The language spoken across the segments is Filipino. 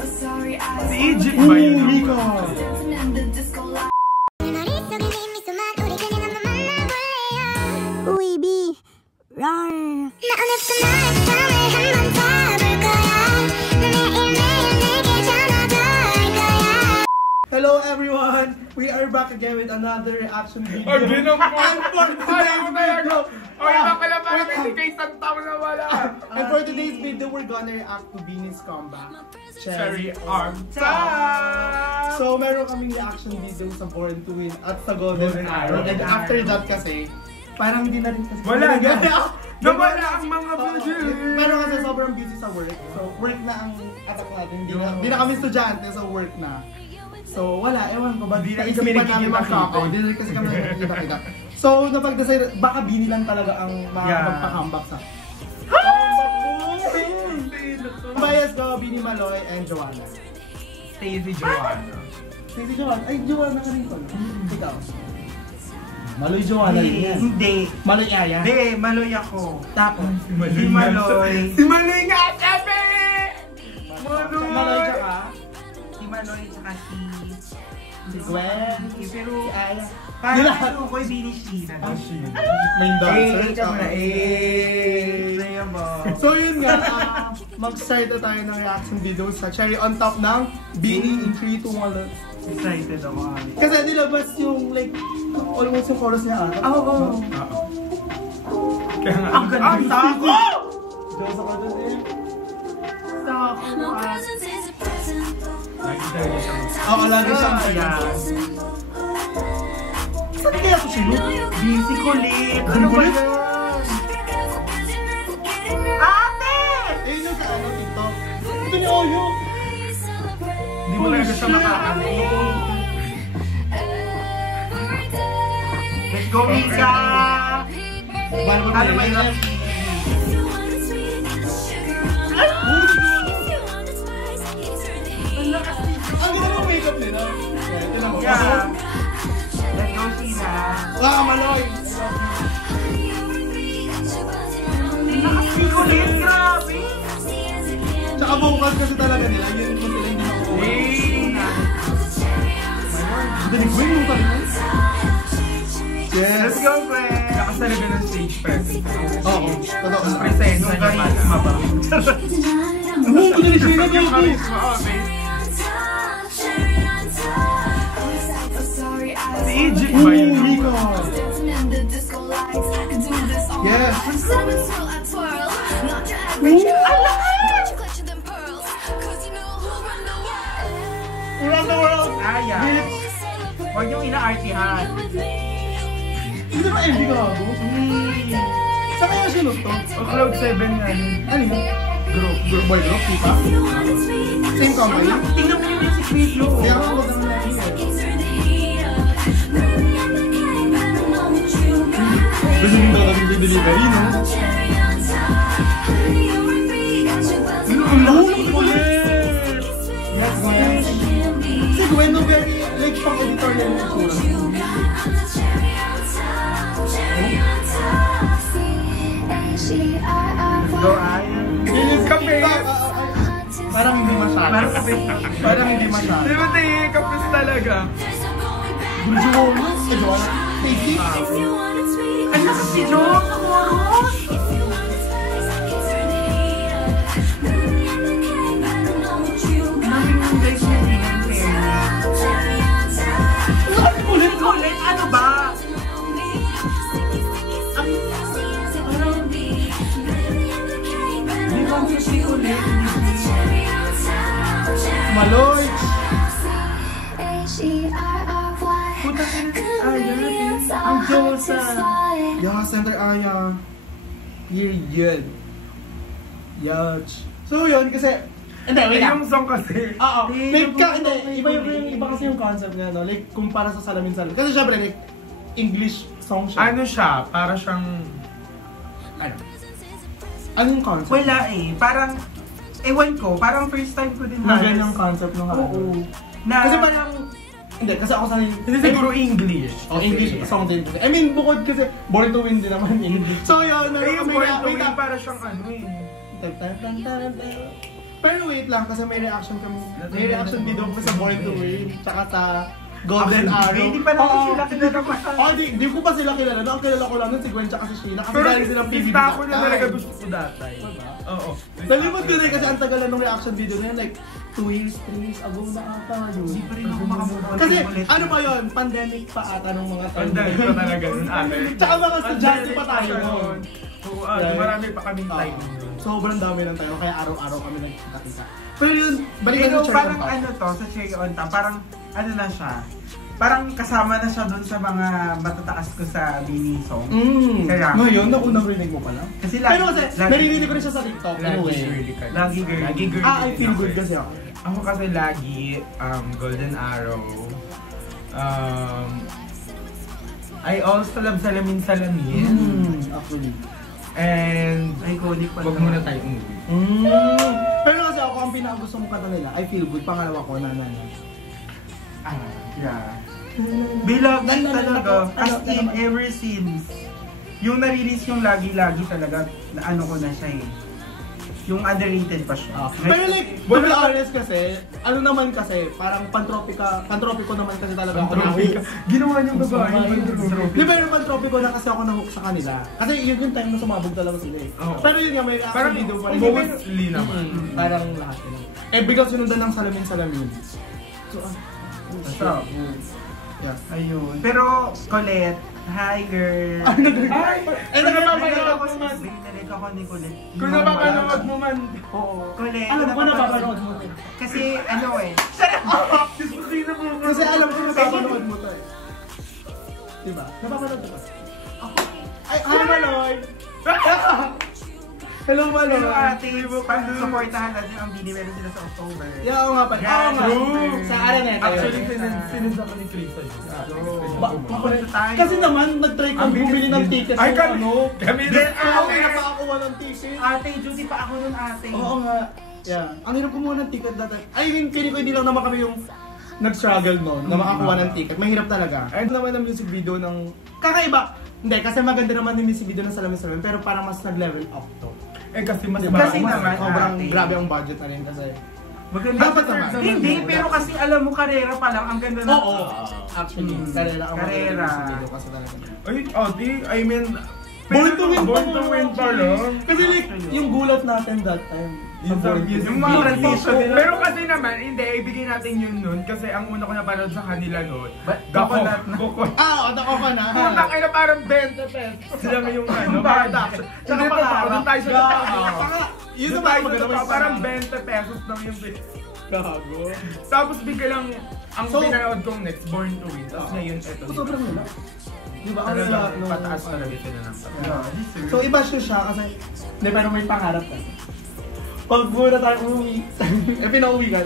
Si Egypt ba yun? Uy, B. Rar. Hello everyone! We are back again with another reaction video. Again ang po! And for today's video, Ay, bakala parang hindi kay Santaw na wala! And for today's video, we're gonna react to Beanie's comeback. Cherry Arm Time! So, meron kaming reaction video sa Born to Win at sa Golden Arrow. And after that kasi, parang hindi na rin kasi... Wala na! Nawala ang mga video! Pero kasi sobrang busy sa work. So, work na ang attack natin. Hindi na kami estudyante, so work na. So, wala. Ewan ko ba? Di na kami nakikita-kita. Hindi na kasi kami nakikita-kita. So, napag-decide, baka Beanie lang talaga ang magpa-comeback sa... Bias ko, Beanie Maloy and Joanna. Stacey Joanna. Stacey Joanna? Ay, Joanna ka rin ko. Ikaw. Maloy Joanna rin yan. Hindi. Maloy Aya? Hindi, Maloy ako. Tapos? Si Maloy. Si Maloy nga sabi! Maloy tsaka? Si Maloy tsaka si Gwen. Pero, si Aya. parang ano ko, Beanie Sheena. Main dancer. So yun nga, mag-start na tayo ng reaction video sa Cherry on Top ng Beanie in 3, 2, 1. Excited ako. Kasi nilabas yung like, almost yung chorus niya ata. Oo. Kaya nga, ang ganda. Sako! Diyos ako dun eh. Sako. Lagi talaga siyang Oo, lagi siyang saan kaya ako sinunod? busy kulit. Ano ba yan? Ate! Ayun yung sa ano, TikTok. Ito ni Oyo. Hindi mo talaga siya makakalimutan. Let's go, Mika! Ano ba yun? Ang ganda ng makeup nila. Ito na mo. Yeah. Let's go, Sina. Maloy! Nakaspeak ulit, grabe! Tsaka bukas kasi talaga nila, yun kung sila hindi makuha. Hindi ni Gwen yung kalimutan. Yes! Let's go, Gwen! Lakas talaga ng stage presence. Oo, totoo. Presensya niya pala. Ano? Kinalisina niya ito! Si Egypt ba yun? Yes! Around the world! Aya! Huwag yung ina-artihan. Hindi ba MV ka ako? Saan kaya sinot to? O Cloud 7 yan. Ano yun? Group? Boy group? Pipa? Same company? Tingnan mo yung music video. Kaya ako huwag naman natin eh. Gusto mo talagang delivery, no? Yes, Gwen. Si Gwen, no, very, like, pang-editorial na ito. Go, Aya. Yes, Kapit! Parang hindi masyado. Parang hindi masyado. Di ba tayo kapit talaga? Joanna? Si Joanna? Stacey? Ano ka si Jo? Sa chorus? Naming guys na hindi ng Kulit! Ano ba? Di ba ang si kulit? Maloy! Puta ka na si Aya. Ang Diyosa. Yeah, Center Aya. Yun. Yach. So yun, kasi... Hindi, wait lang. Yung song kasi. Oo. Like, iba kasi yung concept nga, no? Like, kumpara sa Salamin-Salamin. Kasi syempre, like, English song siya. Ano siya? Para siyang... Ano yung concept? Wala eh. Parang... Ewan ko. Parang first time ko din na ganyang concept nung Oo. Kasi parang... Hindi, kasi ako sanay... Hindi siguro English. Oh, English song din. I mean, bukod kasi Born to Win din naman English. So yun, yung Born to Win para siyang ano eh. Pero wait lang, kasi may reaction kami. May reaction din doon sa Born to Win, tsaka sa Golden Arrow. Hindi pa natin sila kilala pa. Di ko pa sila kilala. No, ang kilala ko lang nun si Gwen tsaka si Sheena. Kasi Pero dahil silang PBB. lista ako na talaga gusto ko dati. Oo. Nalimot ko rin kasi ang tagal na nung reaction video na yun. Like, 2 years, 3 years ago na ata yun. Hindi pa rin ako makamove. Kasi ano pa yun? Pandemic pa ata nung mga time. Pandemic pa talaga nun ate. Tsaka mga estudyante pa tayo nun. Oo, marami pa kaming time nun. Sobrang dami lang tayo, kaya araw-araw kami nagkita-kita. Pero yun, balikan Pero sa Cherry parang on Top. ano to, sa Cherry on Top, parang ano na siya. Parang kasama na siya doon sa mga matataas ko sa Bini song. Kaya, Ngayon, naunang rinig mo pala. Kasi lagi, Pero kasi, narinig ko rin siya sa TikTok. Anyway. Lagi girl. Lagi girl. I feel good kasi ako. Ako kasi lagi, Golden Arrow. I also love Salamin. Actually. And iconic pa. Wag muna tayo umuwi. Pero kasi ako, ang pinakagusto mong kanta nila, I feel good. Pangalawa ko, Nanana. Yeah. Beloved talaga. As in, ever since. Yung nare-release yung lagi-lagi talaga, na ano ko na siya eh. Yung underrated pa siya. Pero like, to be honest kasi, ano naman kasi, parang pantropiko naman kasi talaga ako na-hook. Ginawa niyong babae. Di ba yung pantropiko na kasi ako na-hook sa kanila? Kasi yun yung time na sumabog talaga sila eh. Pero yun nga, may reaction video pa rin. Mostly naman. Parang lahat nila. Eh, biglang sinundan ng salamin. So, Stop. Yeah. Ayun. Pero, Colette, hi girl. Ay! Eh, Nagpapanood ako naman. Binilig ako ni Colette. Kung napapanood mo man. Oo. Colette. Alam ko napapanood mo. Kasi, ano eh. Kasi alam ko napapanood mo to eh. Diba? Napapanood mo ba? Ay, hi Maloy! Hello Maloy! Hello ate. Supportahan natin ang Bini. Meron sila sa October. Yeah, oo nga pala. Oo nga. Sa Araneta. Actually, sinunod ako ni Chris sa'yo. Kasi naman, nag-try kang bumili ng tickets. Ay, kami! Kami din! Ako napakakuha ng ticket. Ate, duty pa ako nun ate. Oo nga. Yeah. Ang hirap kumuha ng ticket dati. Ay, feeling ko hindi lang naman kami yung nag-struggle noon na makakuha ng ticket. Mahirap talaga. Ayun naman ang music video ng... Kakaiba! Hindi, kasi maganda naman yung music video ng Salamin pero parang mas nag-level up to. Eh kasi mas Kasi naman sobrang ate. grabe ang budget na rin kasi. Maganda Dapat naman. Hindi, pero kasi alam mo, karera pa lang. Ang ganda na. Oo. Actually, karera ang maganda yung music video kasi talaga. Ay, ate, I mean... Born to Win Born to Win pa lang. Kasi like, yung gulat natin that time. Yung mga transition nila. Pero kasi naman, hindi, ibigay natin yun nun. Kasi ang una ko napanood sa kanila nun, Gakot. Ako ka na. Yung takay na parang 20 pesos. Sila nga yung ano, production. Tsaka pa, doon tayo sa Yun doon naman tayo maganda sa parang 20 pesos lang yung gago. Tapos bigla lang, ang pinanood kong next, Born to Win. Tapos ngayon, eto. Sobrang nila. Di ba? Talaga, Ang pataas talaga sila ng pataas. So, i-bash ko siya kasi, hindi, pero may pangarap ka. Pag muna tayo umuwi, pinauwi ka.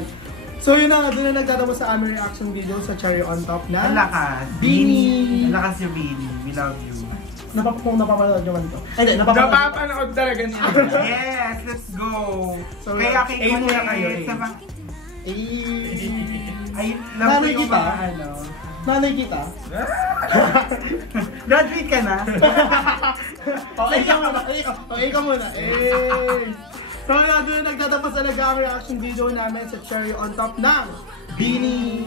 So, yun na nga, doon na nagtatapos sa aming reaction video sa Cherry on Top na Ang lakas. Bini. Ang lakas yung Bini. We love you. Kung napapanood naman ito. Ay, hindi, napapanood. Napapanood talaga niya. Yes, let's go. So, kaya kay aim muna kayo, aim. sa mga... Ay, love Nanay ko yung kita. mga ano. Nanay kita. Graduate ka na. Okay ka muna. Okay ka muna. So na doon nagtatapos talaga ang reaction video namin sa Cherry on Top ng Bini.